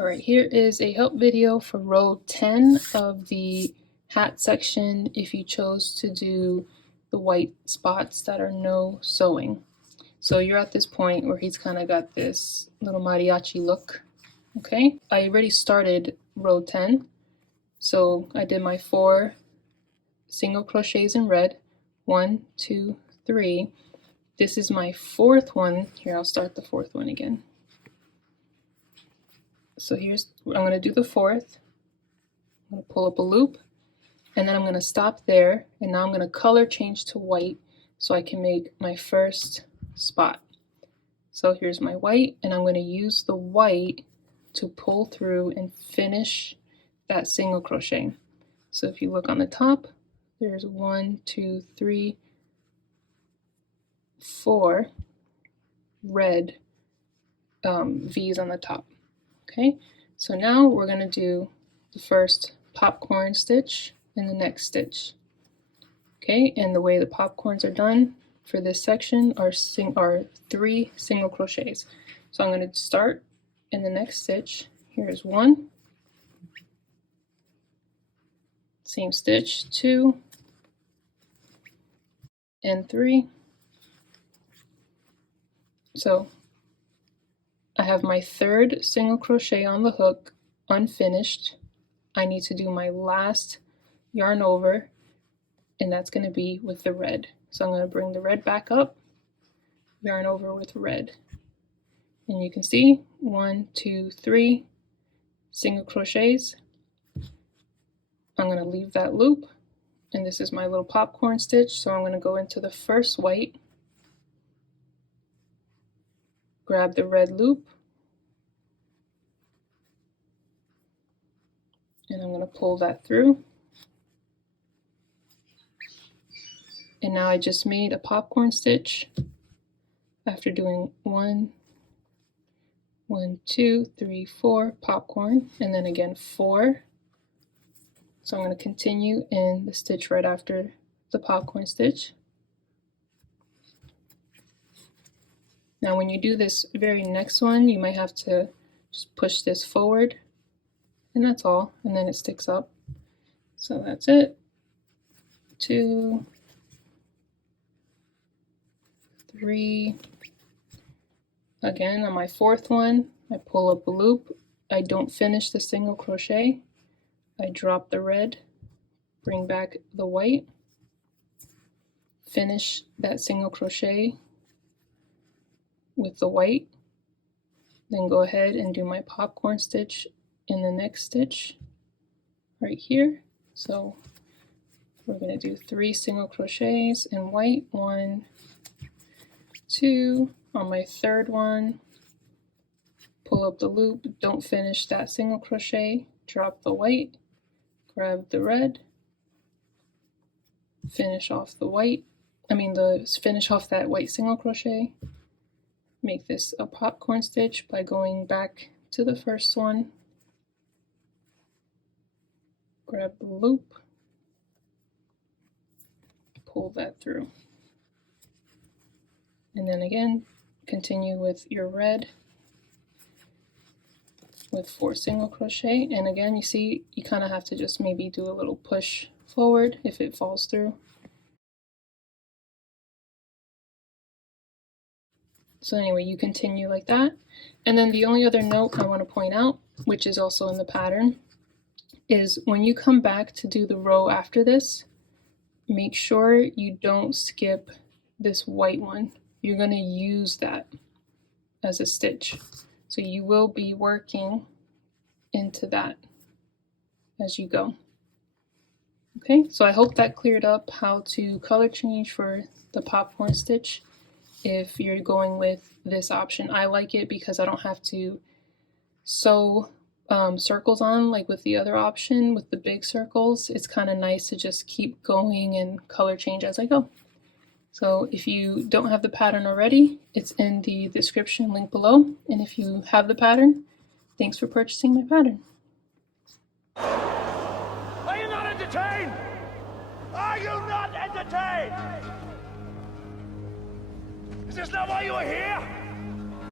Alright, here is a help video for row 10 of the hat section if you chose to do the white spots that are no sewing. So you're at this point where he's kind of got this little mariachi look. Okay, I already started row 10. So I did my 4 single crochets in red. 1, 2, 3. This is my 4th one. Here, I'll start the 4th one again. So here's, I'm going to do the 4th. I'm going to pull up a loop, and then I'm going to stop there, and now I'm going to color change to white so I can make my first spot. So here's my white, and I'm going to use the white to pull through and finish that single crochet. So if you look on the top, there's 1, 2, 3, 4 red V's on the top. Okay, so now we're going to do the first popcorn stitch in the next stitch. Okay, and the way the popcorns are done for this section are 3 single crochets. So I'm going to start in the next stitch. Here's 1, same stitch, 2, and 3. So I have my 3rd single crochet on the hook unfinished. I need to do my last yarn over, and that's going to be with the red. So I'm going to bring the red back up, yarn over with red, and you can see 1, 2, 3 single crochets. I'm going to leave that loop, and this is my little popcorn stitch. So I'm going to go into the first white, grab the red loop, and I'm going to pull that through. And now I just made a popcorn stitch after doing 1, 2, 3, 4 popcorn, and then again 4. So I'm going to continue in the stitch right after the popcorn stitch. Now when you do this very next one, you might have to just push this forward, and that's all, and then it sticks up. So that's it. 2, 3. Again, on my 4th one, I pull up a loop. I don't finish the single crochet. I drop the red, bring back the white, finish that single crochet with the white, then go ahead and do my popcorn stitch in the next stitch right here. So we're going to do 3 single crochets in white. 1, 2. On my 3rd one, pull up the loop, don't finish that single crochet, drop the white, grab the red, finish off the white, finish off that white single crochet. Make this a popcorn stitch by going back to the first one, grab the loop, pull that through, and then again continue with your red with 4 single crochet. And again, you see, you kind of have to just maybe do a little push forward if it falls through. So anyway, you continue like that. And then the only other note I want to point out, which is also in the pattern, is when you come back to do the row after this, make sure you don't skip this white one. You're going to use that as a stitch. So you will be working into that as you go. Okay, so I hope that cleared up how to color change for the popcorn stitch. If you're going with this option, I like it because I don't have to sew circles on like with the other option with the big circles. It's kind of nice to just keep going and color change as I go. So if you don't have the pattern already, it's in the description link below. And if you have the pattern, thanks for purchasing my pattern. Are you not entertained? Are you not entertained? Is this not why you are here?